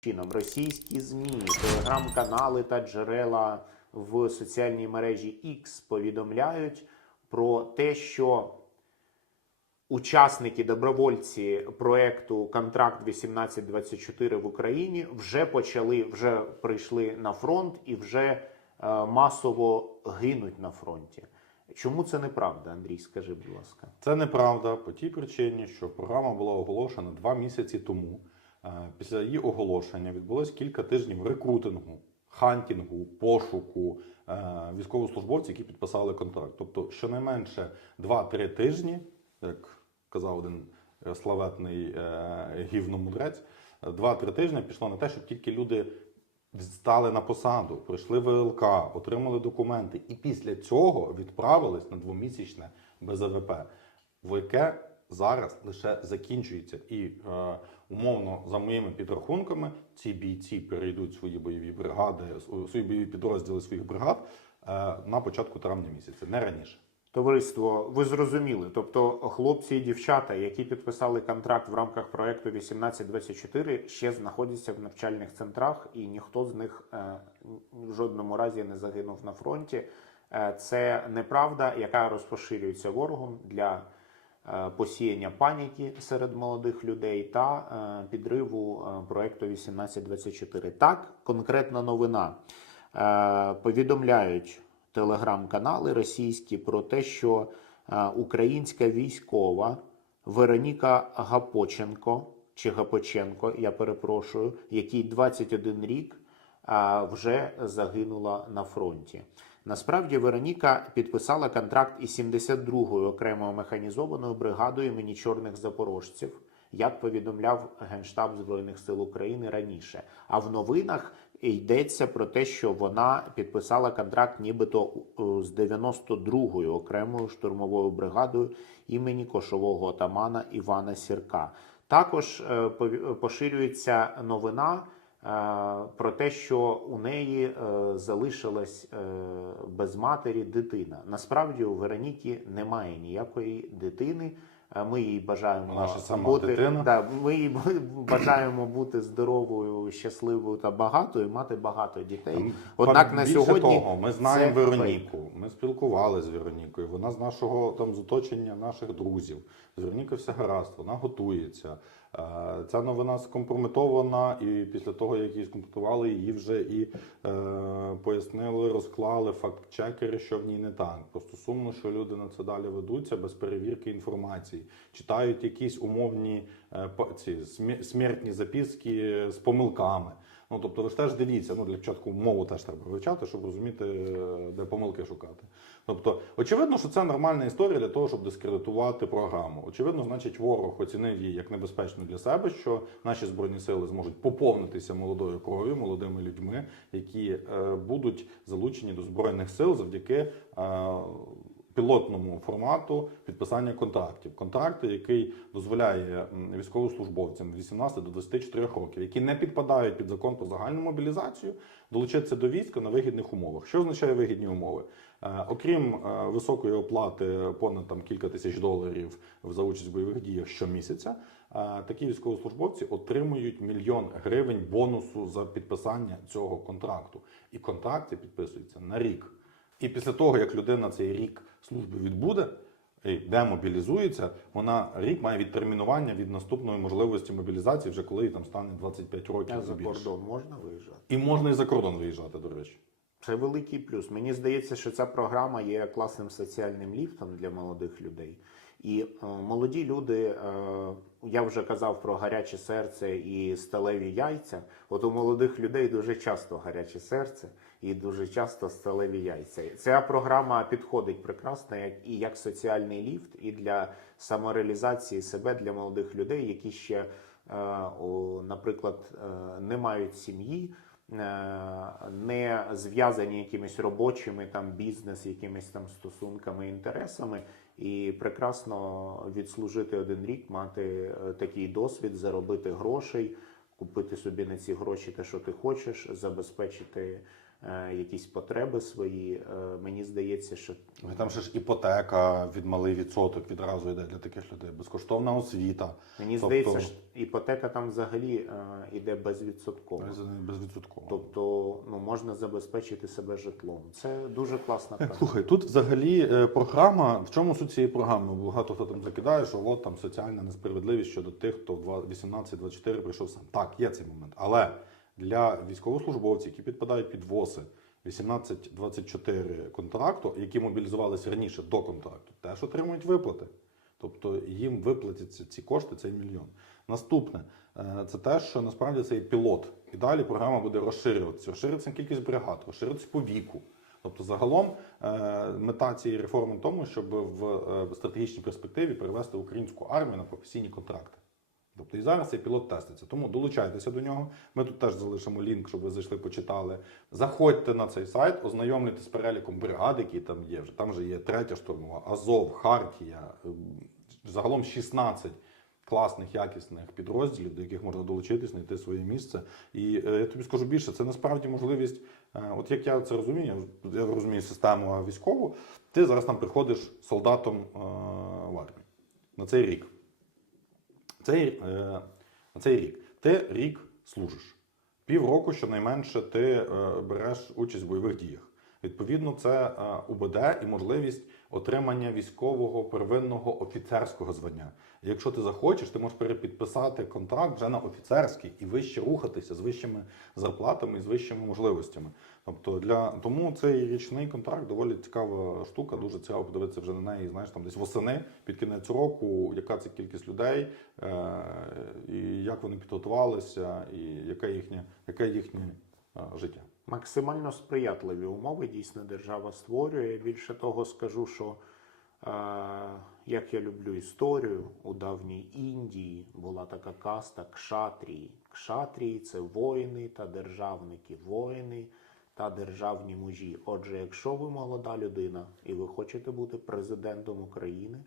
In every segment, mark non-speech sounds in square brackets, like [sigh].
чином російські ЗМІ, телеграм-канали та джерела в соціальній мережі X повідомляють про те, що учасники добровольці проекту Контракт 1824 в Україні вже почали, вже прийшли на фронт і вже е, масово гинуть на фронті. Чому це неправда, Андрій? Скажи, будь ласка. Це неправда по тій причині, що програма була оголошена два місяці тому. Е, Після її оголошення відбулось кілька тижнів рекрутингу, хантінгу, пошуку е, військовослужбовців, які підписали контракт. Тобто, щонайменше 2-3 тижні, як казав один славетний е, гівномудрець, 2-3 тижні пішло на те, щоб тільки люди стали на посаду, пройшли ВЛК, отримали документи, і після цього відправились на двомісячне БЗВП, в яке зараз лише закінчується. І умовно, за моїми підрахунками, ці бійці перейдуть свої бойові бригади, свої бойові підрозділи своїх бригад е, на початку травня місяця, не раніше. Товариство, ви зрозуміли. Тобто, хлопці і дівчата, які підписали контракт в рамках проекту 1824, ще знаходяться в навчальних центрах, і ніхто з них е, в жодному разі не загинув на фронті. Е, це неправда, яка розпоширюється ворогом для посіяння паніки серед молодих людей та е, підриву е, проекту 1824. Так, конкретна новина. Е, Повідомляють телеграм-канали російські про те, що е, українська військова Вероніка Гапоченко чи Гапоченко, я перепрошую, якій 21 рік е, вже загинула на фронті. Насправді Вероніка підписала контракт із 72-ю окремою механізованою бригадою імені чорних запорожців, як повідомляв Генштаб Збройних сил України раніше. А в новинах йдеться про те, що вона підписала контракт, нібито з 92-ю окремою штурмовою бригадою імені кошового отамана Івана Сірка. Також е, поширюється новина. Е, Про те, що у неї е, залишилась е, без матері дитина. Насправді у Вероніки немає ніякої дитини. Ми їй бажаємо ж сама бути дитина. Да, ми їй бажаємо бути здоровою, щасливою та багатою, мати багато дітей. Однак на сьогодні того, ми знаємо це Вероніку. Ми спілкувалися з Веронікою. Вона з нашого там з оточення наших друзів. З Веронікою все гаразд, вона готується. Е, Ця новина скомпрометована, і після того, як її скомпрометували, її вже і е, пояснили, розклали факт-чекери, що в ній не так. Просто сумно, що люди на це далі ведуться без перевірки інформації, читають якісь умовні е, ці смертні записки з помилками. Ну тобто, ви ж теж дивіться, ну для початку мову теж треба вивчати, щоб розуміти, е, де помилки шукати. Тобто, очевидно, що це нормальна історія для того, щоб дискредитувати програму. Очевидно, значить, ворог оцінив її як небезпечну для себе, що наші збройні сили зможуть поповнитися молодою кров'ю, молодими людьми, які е, будуть залучені до збройних сил завдяки. Е, Пілотному формату підписання контрактів. Контракти, який дозволяє військовослужбовцям від 18 до 24 років, які не підпадають під закон про загальну мобілізацію, долучитися до війська на вигідних умовах. Що означає вигідні умови? Е, Окрім е, високої оплати понад там кілька тисяч доларів за участь в бойових діях щомісяця, е, такі військовослужбовці отримують мільйон гривень бонусу за підписання цього контракту. І контракти підписуються на рік. І після того, як людина цей рік служби відбуде і демобілізується, вона рік має відтермінування від наступної можливості мобілізації, вже коли їй там стане 25 років. а за більше. кордон можна виїжджати. І можна і за кордон виїжджати, до речі. Це великий плюс. Мені здається, що ця програма є класним соціальним ліфтом для молодих людей. І е, молоді люди, е, я вже казав про гаряче серце і сталеві яйця. От у молодих людей дуже часто гаряче серце і дуже часто сталеві яйця. Ця програма підходить прекрасно як і як соціальний ліфт, і для самореалізації себе для молодих людей, які ще, е, наприклад, е, не мають сім'ї е, не зв'язані якимись робочими там бізнес, якимись там стосунками, інтересами, і прекрасно відслужити один рік, мати такий досвід, заробити грошей, купити собі на ці гроші те, що ти хочеш, забезпечити якісь потреби свої. Е, Мені здається, що Ну, Там ще ж іпотека від малий відсоток відразу йде для таких людей, безкоштовна освіта, мені Тобто- здається, що іпотека там взагалі е, іде безвідсотково. безвідсотково. Тобто ну можна забезпечити себе житлом. Це дуже класна Е, практика. Слухай, тут взагалі е, програма. В чому суть цієї програми? Багато хто там закидає, що от там соціальна несправедливість щодо тих, хто в 18-24 прийшов сам. Так, є цей момент. Але для військовослужбовців, які підпадають під ВОСи 18-24 контракту, які мобілізувалися раніше до контракту, теж отримують виплати. Тобто їм виплатяться ці кошти, цей мільйон. Наступне е, це те, що насправді це є пілот. І далі програма буде розширюватися. Розширюється кількість бригад, розширюється по віку. Тобто, загалом е, мета цієї реформи в тому, щоб в е, стратегічній перспективі перевести українську армію на професійні контракти. Тобто і зараз цей пілот теститься. Тому долучайтеся до нього. Ми тут теж залишимо лінк, щоб ви зайшли, почитали. Заходьте на цей сайт, ознайомлюйтесь з переліком бригад, які там є. Вже там вже є третя штурмова, Азов, Хартія. ем, Загалом 16 класних, якісних підрозділів, до яких можна долучитись, знайти своє місце. І е, я тобі скажу більше, це насправді можливість. е, От як я це розумію, я розумію систему військову. Ти зараз там приходиш солдатом е, в армію на цей рік. Цей, е, цей рік ти рік служиш. Півроку, щонайменше, ти е, береш участь в бойових діях. Відповідно, це е, УБД і можливість отримання військового первинного офіцерського звання. Якщо ти захочеш, ти можеш перепідписати контракт вже на офіцерський і вище рухатися з вищими зарплатами і з вищими можливостями. Тобто для тому цей річний контракт доволі цікава штука. Дуже цікаво подивитися вже на неї. Знаєш, там десь восени під кінець року, яка це кількість людей, е, і як вони підготувалися, і яке їхнє, яке їхнє е, життя. Максимально сприятливі умови дійсно держава створює. Більше того, скажу, що е, як я люблю історію, у давній Індії була така каста кшатрії. Кшатрії це воїни та державники, воїни та державні мужі. Отже, якщо ви молода людина і ви хочете бути президентом України,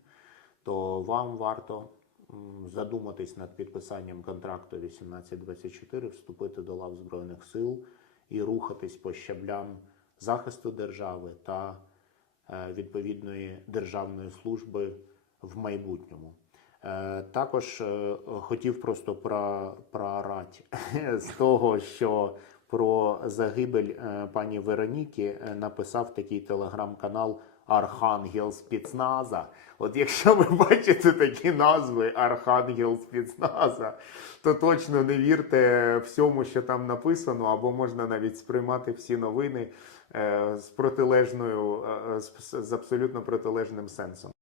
то вам варто задуматись над підписанням контракту 1824, вступити до лав Збройних сил і рухатись по щаблям захисту держави та відповідної державної служби в майбутньому. Е, Також е, хотів просто про, проорати [laughs] з того, що про загибель е, пані Вероніки е, написав такий телеграм-канал Архангел Спецназа. От якщо ви [laughs] бачите такі назви Архангел Спецназа, то точно не вірте всьому, що там написано, або можна навіть сприймати всі новини е, з протилежною, е, з, з абсолютно протилежним сенсом.